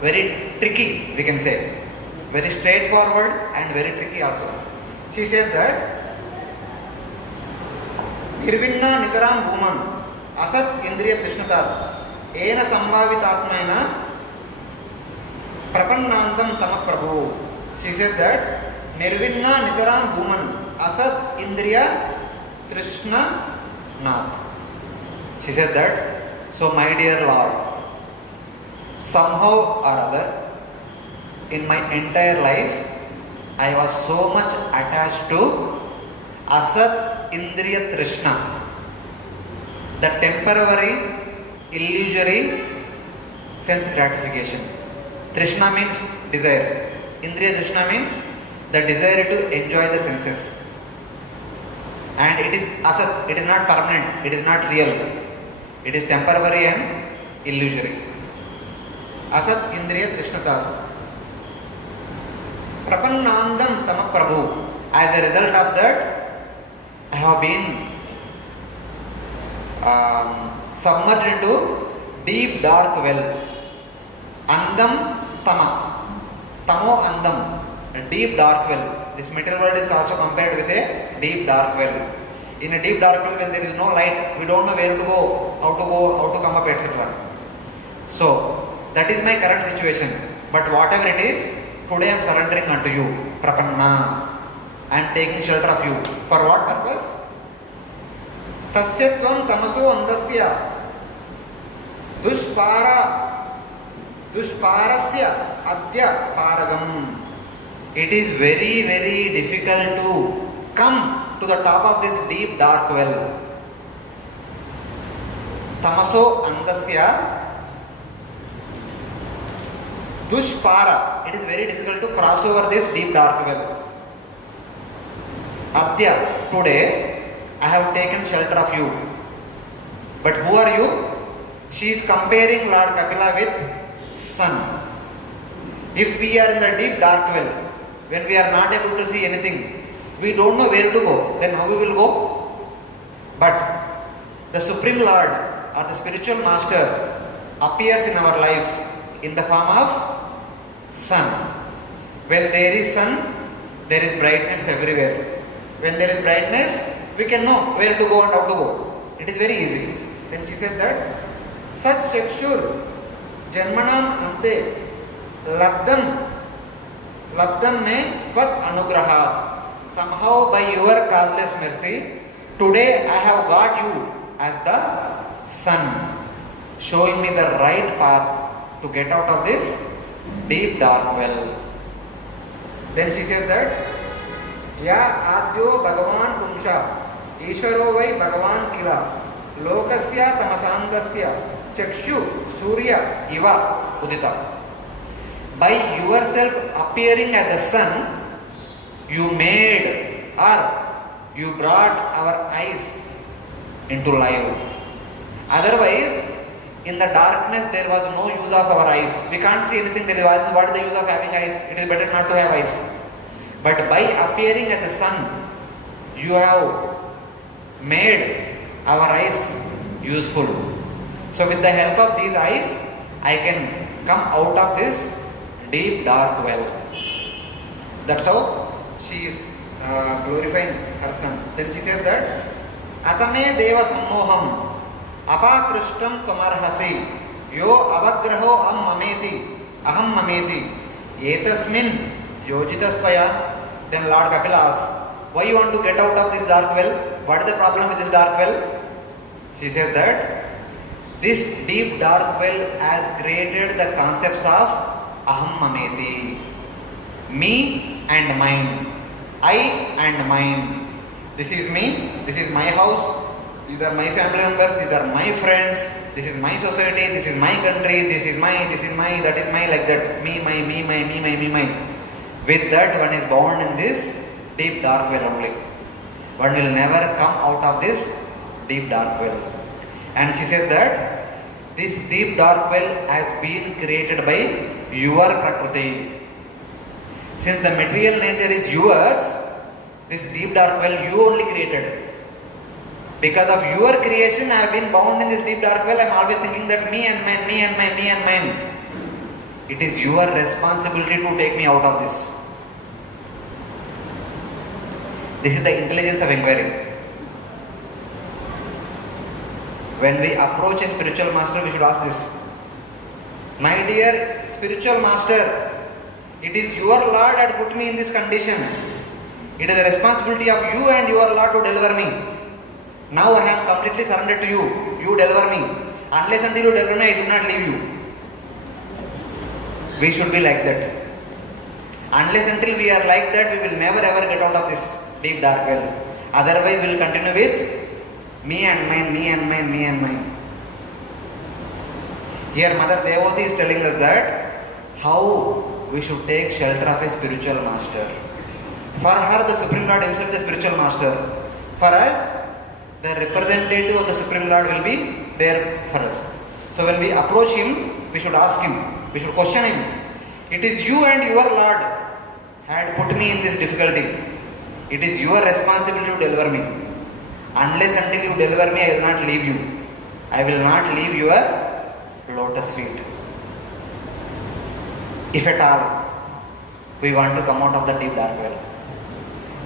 very tricky, we can say. Very straightforward and very tricky also. She says that Nirvinna Nitaram Bhuman Asat Indriya Trishnatat Ena Sambhavitatmaina Prapannantam Tama Prabhu. She says that Nirvinna Nitaram Bhuman Asat Indriya Trishna Nath. She said that, so my dear Lord, somehow or other, in my entire life, I was so much attached to Asat Indriya Trishna, the temporary, illusory sense gratification. Trishna means desire. Indriya Trishna means the desire to enjoy the senses. And it is Asat, it is not permanent, it is not real. It is temporary and illusory. Asat Indriya Trishnatas. Prapannandam Tama Prabhu. As a result of that, I have been submerged into deep dark well. Andam Tama. Tamo Andam. A deep dark well. This material world is also compared with a deep dark well. In a deep dark well, when there is no light, we don't know where to go, how to come up, etc. So, that is my current situation. But whatever it is, today I am surrendering unto you. Prapanna. I am taking shelter of you. For what purpose? Tasyatvam tamaso andasya dushparasya adya paragam. It is very, very difficult to come to the top of this deep dark well. Tamaso andasya dushpara. It is very difficult to cross over this deep dark well. Adya, today I have taken shelter of you. But who are you? She is comparing Lord Kapila with sun. If we are in the deep dark well, when we are not able to see anything, we don't know where to go, then how we will go? But the Supreme Lord or the spiritual master appears in our life in the form of sun. When there is sun, there is brightness everywhere. When there is brightness, we can know where to go and how to go. It is very easy. Then she said that Sat Chakshur Janmanam Ante Labdam me Tvat Anugraha. Somehow by your causeless mercy, today I have got you as the sun, showing me the right path to get out of this deep dark well. Then she says that Ya Adyo Bhagavan Pumsha Ishvaro Vai Bhagavan Kila Lokasya Tamasandasya Chakshu Surya Iva Udita. By yourself appearing as the sun, you made or you brought our eyes into life. Otherwise, in the darkness there was no use of our eyes. We can't see anything. What is the use of having eyes? It is better not to have eyes. But by appearing as the sun, you have made our eyes useful. So with the help of these eyes, I can come out of this deep dark well. That's how she is glorifying her son. Then she says that Atame Deva Sammoham Apakrishtam Kamarhasi Yo Avagraho Aham Mameti Yetasmin Yojitastvaya. Then Lord Kapila asks, why you want to get out of this dark well? What is the problem with this dark well? She says that this deep dark well has created the concepts of Aham Mameti, me and mine, I and mine. This is me, this is my house, these are my family members, these are my friends, this is my society, this is my country, this is my, that is my, like that. Me, my. With that, one is bound in this deep dark well only. One will never come out of this deep dark well. And she says that this deep dark well has been created by your Prakriti. Since the material nature is yours, this deep dark well you only created. Because of your creation, I have been bound in this deep dark well. I am always thinking that me and mine. It is your responsibility to take me out of this. This is the intelligence of inquiry. When we approach a spiritual master, we should ask this: my dear spiritual master, it is your Lord that put me in this condition. It is the responsibility of you and your Lord to deliver me. Now I am completely surrendered to you. You deliver me. Unless until you deliver me, I do not leave you. We should be like that. Unless until we are like that, we will never ever get out of this deep dark well. Otherwise, we will continue with me and mine, me and mine, me and mine. Here Mother Devotee is telling us that how we should take shelter of a spiritual master. For her, the Supreme Lord himself is the spiritual master. For us, the representative of the Supreme Lord will be there for us. So when we approach him, we should ask him, we should question him. It is you and your Lord had put me in this difficulty. It is your responsibility to deliver me. Unless until you deliver me, I will not leave you. I will not leave your lotus feet. If at all we want to come out of the deep dark well.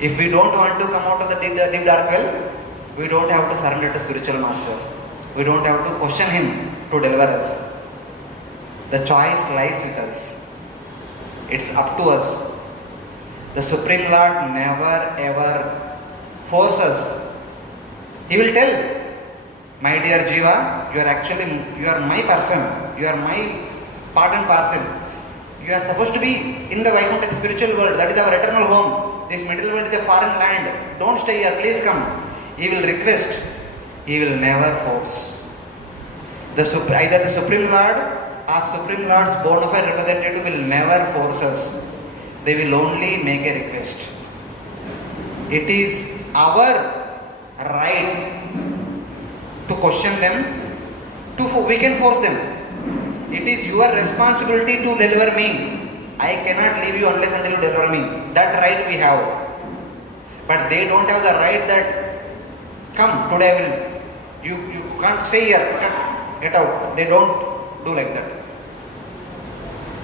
If we don't want to come out of the deep dark well, we don't have to surrender to spiritual master. We don't have to question him to deliver us. The choice lies with us. It's up to us. The Supreme Lord never ever forces us. He will tell, my dear Jiva, you are my person. You are my part and parcel. You are supposed to be in the Vaikuntha, the spiritual world. That is our eternal home. This material world is a foreign land. Don't stay here. Please come. He will request. He will never force. Either the Supreme Lord or Supreme Lord's bona fide representative will never force us. They will only make a request. It is our right to question them. We can force them. It is your responsibility to deliver me. I cannot leave you unless until you deliver me. That right we have. But they don't have the right that, come, today you can't stay here, get out. They don't do like that.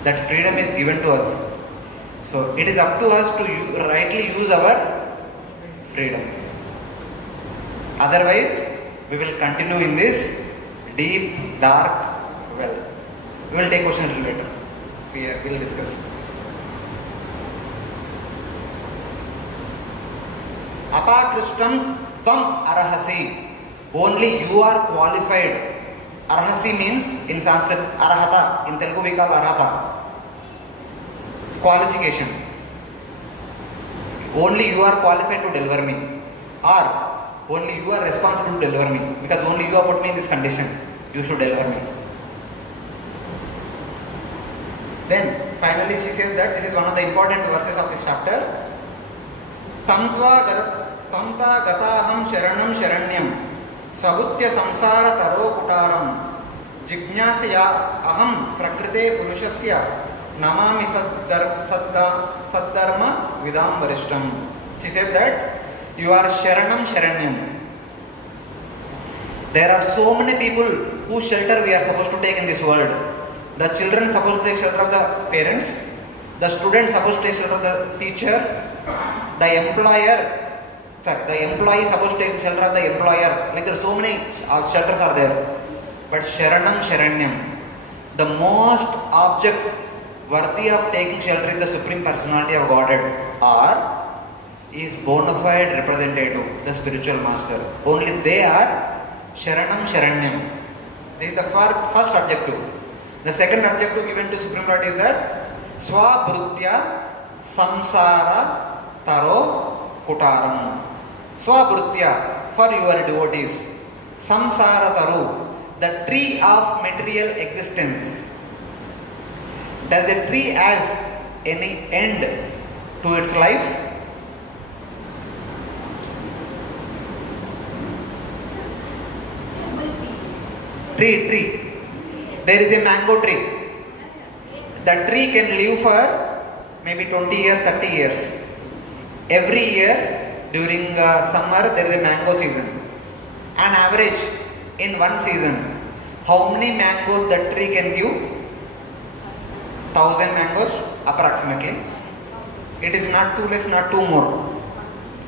That freedom is given to us. So it is up to us to rightly use our freedom. Otherwise, we will continue in this deep, dark well. We will take questions later. We will discuss. Apakrishtam tvam arahasi. Only you are qualified. Arahasi means in Sanskrit arahata. In Telugu we call arahata. Qualification. Only you are qualified to deliver me. Or only you are responsible to deliver me. Because only you have put me in this condition. You should deliver me. Then finally she says that this is one of the important verses of this chapter. Tamta gataham sharanam sharanyam sabutya samsara taro kutaram jignyasya aham prakrite purushasya namami saddharma vidam varishtam. She said that you are sharanam sharanyam. There are so many people whose shelter we are supposed to take in this world. The children supposed to take shelter of the parents, the student supposed to take shelter of the teacher, the employee supposed to take shelter of the employer. Like there are so many shelters are there. But Sharanam Sharanyam, the most object worthy of taking shelter is the Supreme Personality of Godhead, or is bona fide representative, the spiritual master. Only they are Sharanam Sharanyam. This is the first objective. The second objective given to Supreme Lord is that Swabhrutya Samsara Taro Kutaram. Swabhrutya, for your devotees. Samsara Taru, the tree of material existence. Does a tree has any end to its life? Tree. There is a mango tree. The tree can live for maybe 20 years, 30 years. Every year during summer there is a mango season. On average, in one season, how many mangoes the tree can give? 1000 mangoes approximately. It is not too less, not too more.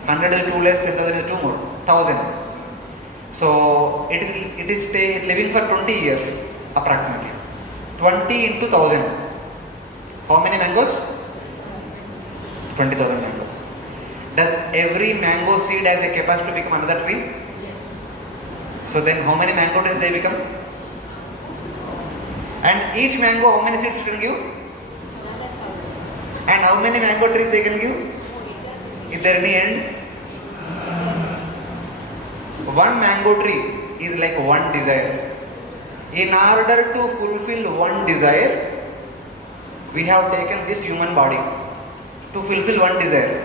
100 is too less, 10,000 is too more. 1000. So it is living for 20 years approximately. 20 into 1000. How many mangoes? 20,000 mangoes. Does every mango seed has a capacity to become another tree? Yes. So then how many mango trees they become? And each mango, how many seeds it can give? Another 1,000. And how many mango trees they can give? Is there any end? One mango tree is like one desire. In order to fulfill one desire, we have taken this human body to fulfill one desire.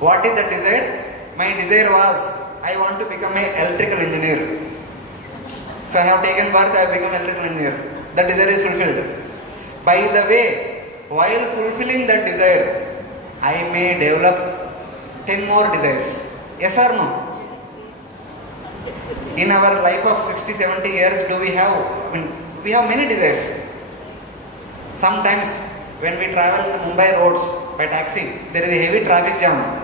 What is the desire? My desire was, I want to become an electrical engineer. So I have taken birth, I have become electrical engineer. The desire is fulfilled. By the way, while fulfilling that desire, I may develop 10 more desires. Yes or no? In our life of 60, 70 years, we have many desires. Sometimes when we travel in Mumbai roads by taxi, there is a heavy traffic jam.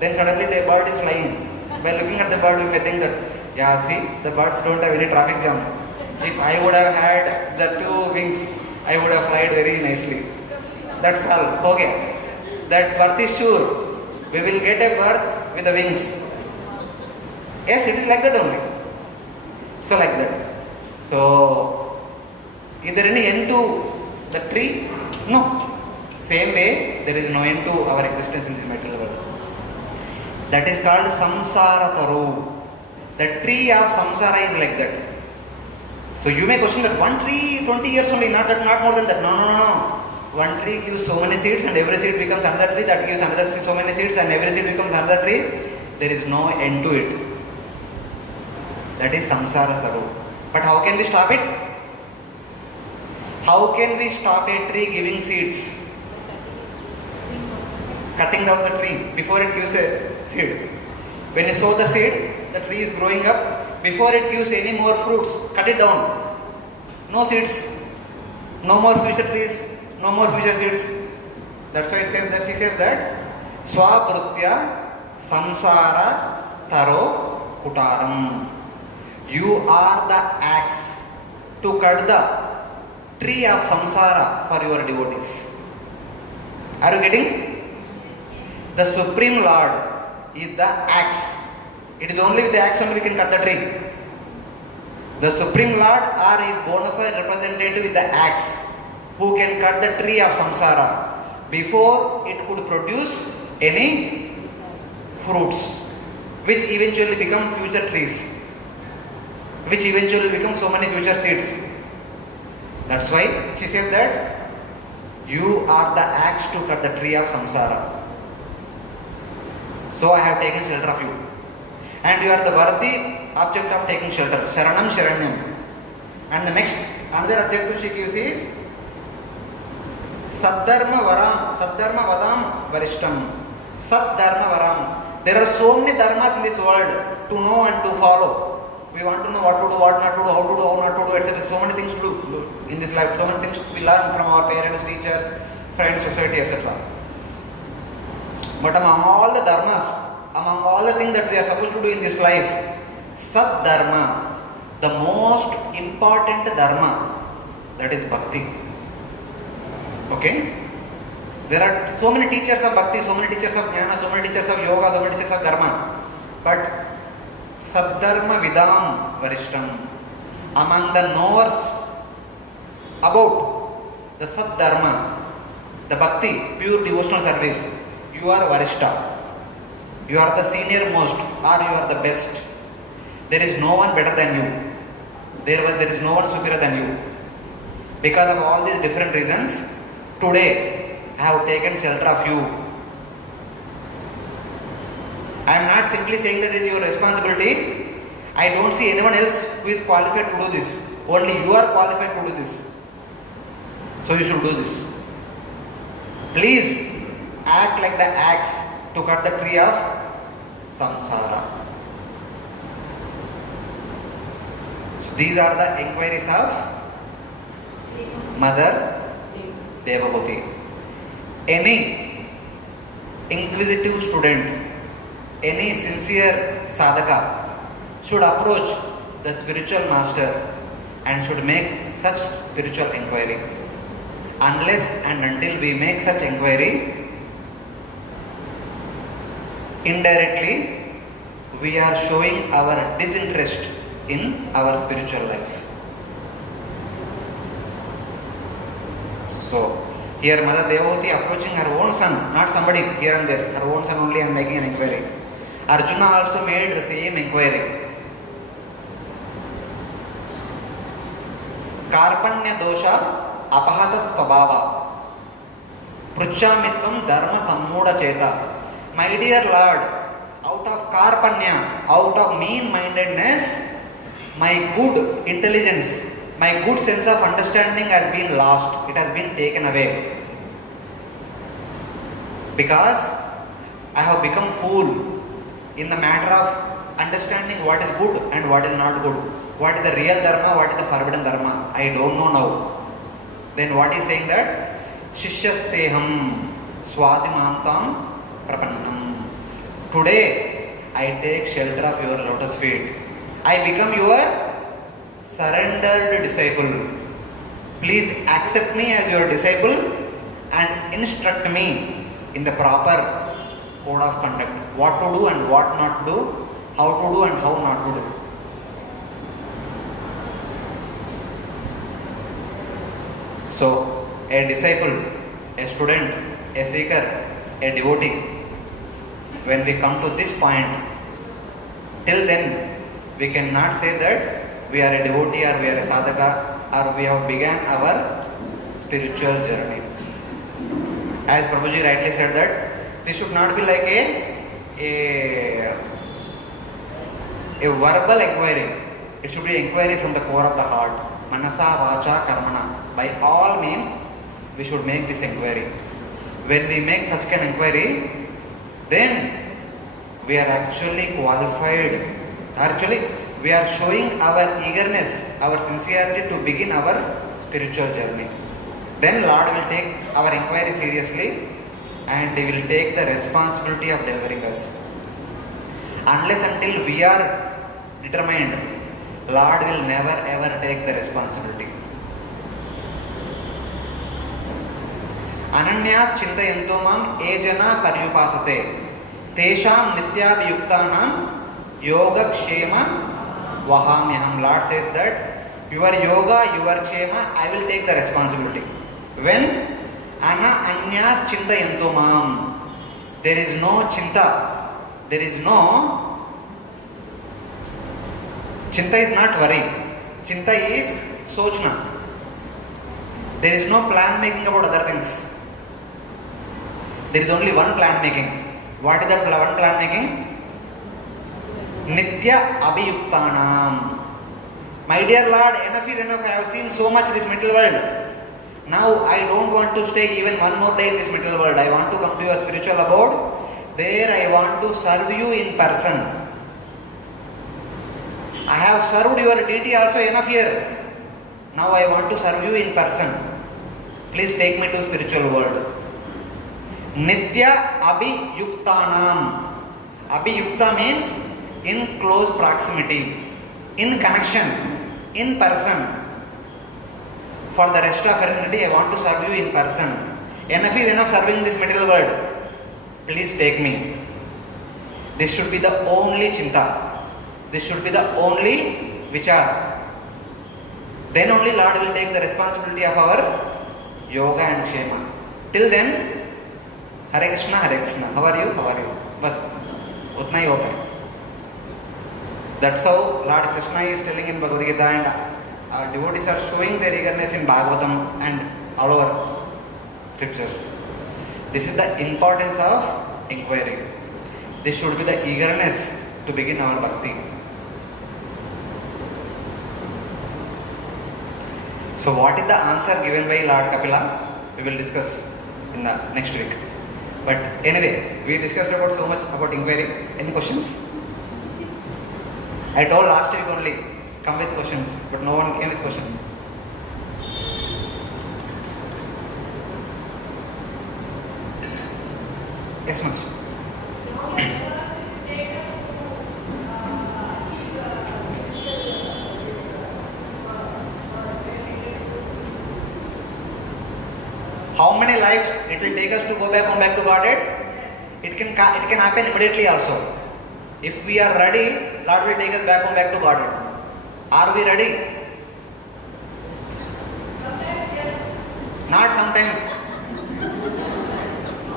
Then suddenly the bird is flying. By looking at the bird, we may think that, yeah, see, the birds don't have any traffic jam. If I would have had the two wings, I would have flied very nicely. That's all. Okay. That birth is sure. We will get a birth with the wings. Yes, it is like that only. So like that. So, is there any end to the tree? No. Same way, there is no end to our existence in this material world. That is called samsara taru. The tree of samsara is like that. So you may question that one tree, 20 years only, not more than that. No. One tree gives so many seeds and every seed becomes another tree, that gives another so many seeds and every seed becomes another tree. There is no end to it. That is samsara taru. But how can we stop it? How can we stop a tree giving seeds? Cutting down the tree before it gives a seed. When you sow the seed, the tree is growing up. Before it gives any more fruits, cut it down. No seeds. No more future trees. No more future seeds. That's why she says that Swabrutya samsara taro kutaram. You are the axe to cut the tree of samsara for your devotees. Are you getting? The Supreme Lord is the axe. It is only with the axe only we can cut the tree. The Supreme Lord or his bona fide representative with the axe who can cut the tree of samsara before it could produce any fruits, which eventually become future trees, which eventually become so many future seeds. That's why she said that you are the axe to cut the tree of samsara. So I have taken shelter of you. And you are the worthy object of taking shelter. Sharanam Sharanyam. And the next, another objective she gives is Saddharma Vadam Varishtam. Saddharma Varam. There are so many dharmas in this world to know and to follow. We want to know what to do, what not to do, how to do, how not to do, etc. So many things to do in this life. So many things we learn from our parents, teachers, friends, society, etc. But among all the dharmas, among all the things that we are supposed to do in this life, Sad Dharma, the most important dharma, that is bhakti. Okay? There are so many teachers of bhakti, so many teachers of jnana, so many teachers of yoga, so many teachers of dharma. But Sad Dharma Vidam Varishtam, among the knowers about the Sad Dharma, the bhakti, pure devotional service, you are Varishta. You are the senior most or you are the best. There is no one better than you. There is no one superior than you. Because of all these different reasons, today I have taken shelter of you. I am not simply saying that it is your responsibility. I don't see anyone else who is qualified to do this. Only you are qualified to do this. So you should do this. Please act like the axe to cut the tree of samsara. These are the inquiries of Mother Devahuti. Any inquisitive student, any sincere sadhaka should approach the spiritual master and should make such spiritual inquiry. Unless and until we make such inquiry, indirectly we are showing our disinterest in our spiritual life. So here Mother Devahuti approaching her own son, not somebody here and there, her own son only, and making an inquiry. Arjuna also made the same inquiry. Karpanya dosha apahata swabhava pruchamitvam dharma sammuda cheta. My dear Lord, out of karpanya, out of mean-mindedness, my good intelligence, my good sense of understanding has been lost. It has been taken away. Because I have become fool in the matter of understanding what is good and what is not good. What is the real dharma, what is the forbidden dharma? I don't know now. Then what is saying that? Shishyasteham swadhimantam prapannam. Today I take shelter of your lotus feet. I become your surrendered disciple. Please accept me as your disciple and instruct me in the proper code of conduct. What to do and what not to do, how to do and how not to do. So, a disciple, a student, a seeker, a devotee, when we come to this point, till then we cannot say that we are a devotee or we are a sadhaka or we have begun our spiritual journey. As Prabhuji rightly said that this should not be like a verbal inquiry. It should be inquiry from the core of the heart. Manasa, vacha, karmana. By all means, we should make this inquiry. When we make such an inquiry, then we are actually qualified. Actually, we are showing our eagerness, our sincerity to begin our spiritual journey. Then Lord will take our inquiry seriously and He will take the responsibility of delivering us. Unless until we are determined, Lord will never ever take the responsibility. Ananyas chintayanto mam ejana paryupasate tesham nityabhiyuktanam yoga kshema vahamyaham. Lord says that your yoga, your kshema, I will take the responsibility. When anyas chintayanto mam, there is no chinta, there is no chinta is not worry. Chinta is sochna. There is no plan making about other things. There is only one plan making. What is that one plan making? Nitya abhiyuktanam. My dear Lord, enough is enough. I have seen so much this material world. Now I don't want to stay even one more day in this material world. I want to come to your spiritual abode. There I want to serve you in person. I have served your deity also enough here. Now I want to serve you in person. Please take me to spiritual world. Nitya abhiyuktanam. Abhiyukta means in close proximity, in connection, in person. For the rest of eternity, I want to serve you in person. Enough is enough serving in this material world. Please take me. This should be the only chinta. This should be the only vichar. Then only Lord will take the responsibility of our yoga and kshema. Till then, Hare Krishna, Hare Krishna. How are you? How are you? Bas, utna hi hota hai. That's how Lord Krishna is telling in Bhagavad Gita, and our devotees are showing their eagerness in Bhagavatam and all over scriptures. This is the importance of inquiry. This should be the eagerness to begin our bhakti. So what is the answer given by Lord Kapila? We will discuss in the next week. But anyway, we discussed about so much about inquiry. Any questions? I told last week only, come with questions, but no one came with questions. Yes, much. How many lives it will take us to come back to Godhead? It can happen immediately also. If we are ready, Lord will take us back to Godhead. Are we ready? Sometimes yes. Not sometimes.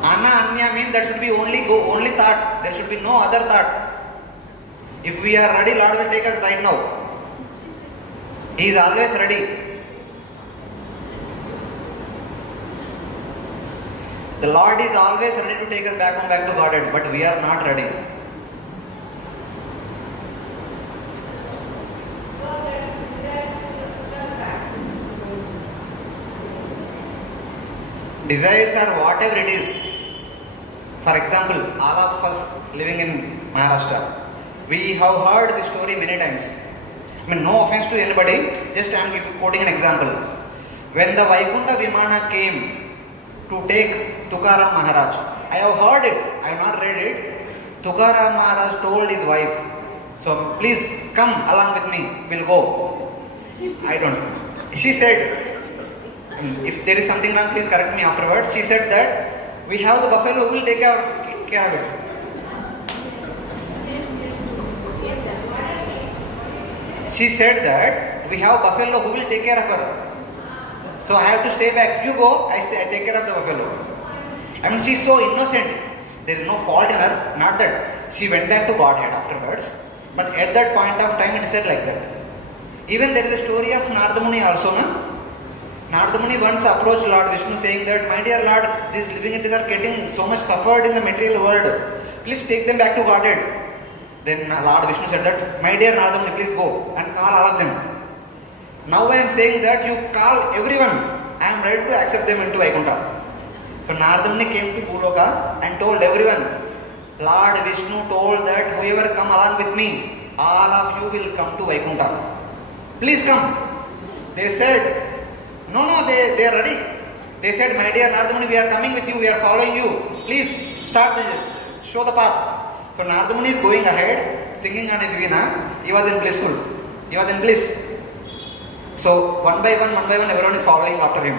Anna Anya means that should be only thought. There should be no other thought. If we are ready, Lord will take us right now. He is always ready. The Lord is always ready to take us back to Godhead, but we are not ready. Desires are whatever it is. For example, all of us living in Maharashtra, we have heard this story many times. I mean, no offense to anybody, just I am quoting an example. When the Vaikuntha Vimana came to take Tukaram Maharaj, I have heard it, I have not read it. Tukaram Maharaj told his wife, so please come along with me, we'll go. I don't know. She said, if there is something wrong, please correct me afterwards. She said that we have the buffalo who will take care of it. She said that we have buffalo who will take care of her. So I have to stay back. You go, I take care of the buffalo. I mean, she's so innocent. There is no fault in her. Not that she went back to Godhead afterwards. But at that point of time, it said like that. Even there is a story of Narada Muni also, no? Narada Muni once approached Lord Vishnu saying that, my dear Lord, these living entities are getting so much suffered in the material world. Please take them back to Godhead. Then Lord Vishnu said that, my dear Narada Muni, please go and call all of them. Now I am saying that you call everyone. I am ready to accept them into Vaikuntha. So Narada Muni came to Bhuloka and told everyone, Lord Vishnu told that whoever come along with me, all of you will come to Vaikuntha. Please come. They said, no, they are ready. They said, my dear Narada Muni, we are coming with you, we are following you. Please show the path. So Narada Muni is going ahead, singing on his veena. He was in blissful. He was in bliss. So one by one, everyone is following after him.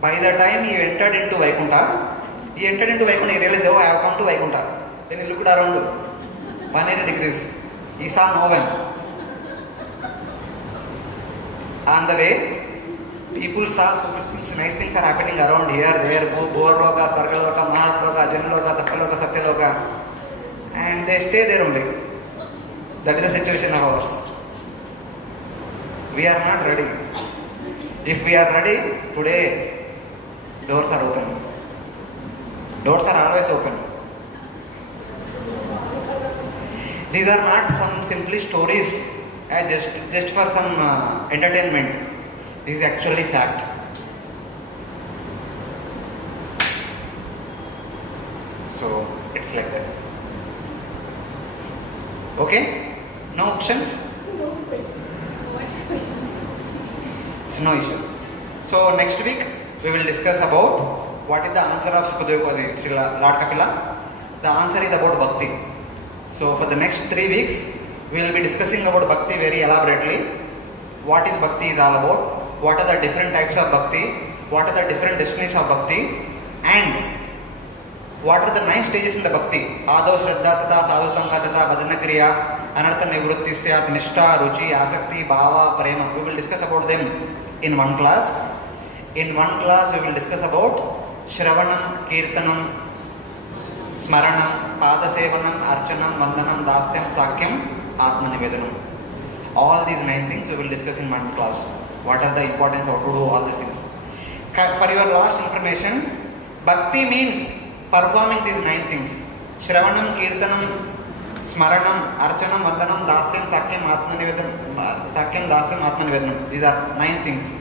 By the time he entered into Vaikuntha, he realized, oh, I have come to Vaikuntha. Then he looked around 180 degrees. He saw no one. On the way, people saw so many things, nice things are happening around here, there, Bhurloka, Sargaloka, Mahatloka, Janaloka, Tapaloka, Satyaloka. And they stay there only. That is the situation of ours. We are not ready. If we are ready, today, doors are open. Doors are always open. These are not some simply stories, just for some entertainment. This is actually fact. So it's like that. Okay? No questions? No question. What question? It's no issue. So next week we will discuss about what is the answer of Sukadeva Sri Lord Kapila. The answer is about Bhakti. So for the next 3 weeks we will be discussing about Bhakti very elaborately. What is Bhakti is all about. What are the different types of Bhakti, what are the different destinies of Bhakti, and what are the 9 stages in the Bhakti. Ado Shraddha Tata Sadhutanga Tata Bhajana Kriya, Anartha Nivrutti Syat, Nishtha, Ruchi, Asakti, Bhava, Prema. We will discuss about them in one class. In one class we will discuss about Shravanam, Kirtanam, Smaranam, Padasevanam, Archanam, Vandanam, Dasyam, Sakyam, Atmanivedanam. All these 9 things we will discuss in one class. What are the importance of to do all these things. For your last information, Bhakti means performing these 9 things. Shravanam, Kirtanam, Smaranam, Archanam, Vandanam, Dasyam, Sakyam, Atmanivedanam. These are 9 things.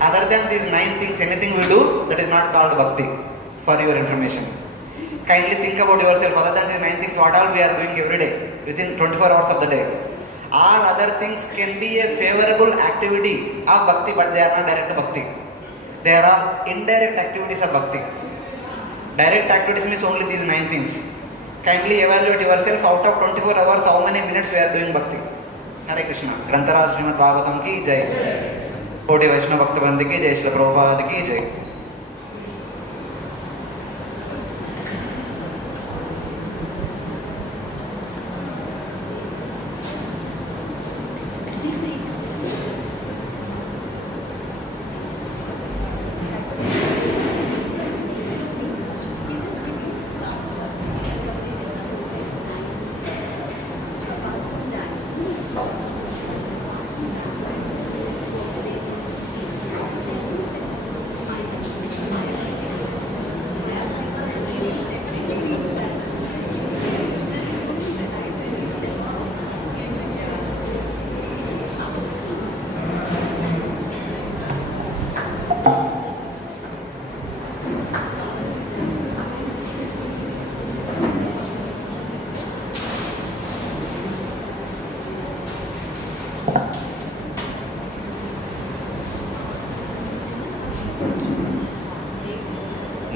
Other than these 9 things, anything we do, that is not called Bhakti. For your information. Kindly think about yourself. Other than these 9 things, what all we are doing every day, within 24 hours of the day. All other things can be a favorable activity of Bhakti, but they are not direct Bhakti. They are all indirect activities of Bhakti. Direct activities means only these 9 things. Kindly evaluate yourself out of 24 hours how many minutes we are doing bhakti. Hare Krishna. Grantharaj Srimad Bhagavatam ki jai. Koti Vaishnava Bhakta Bandi ki jai. Srila Prabhupada ki jai.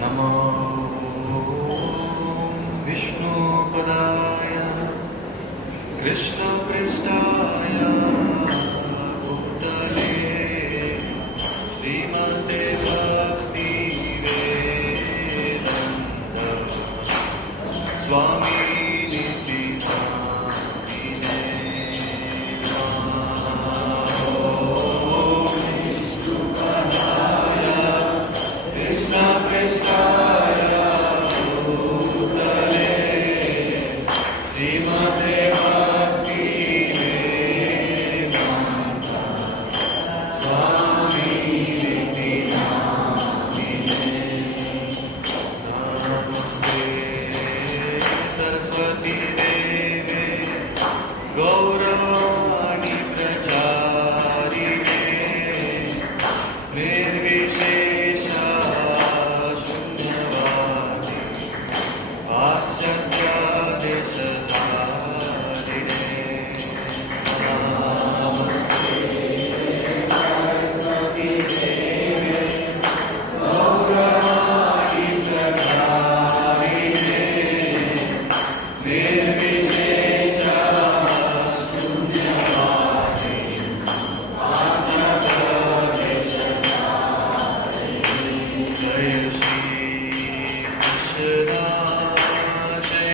NaMo विष्णुपदाय कृष्णपृष्ठाय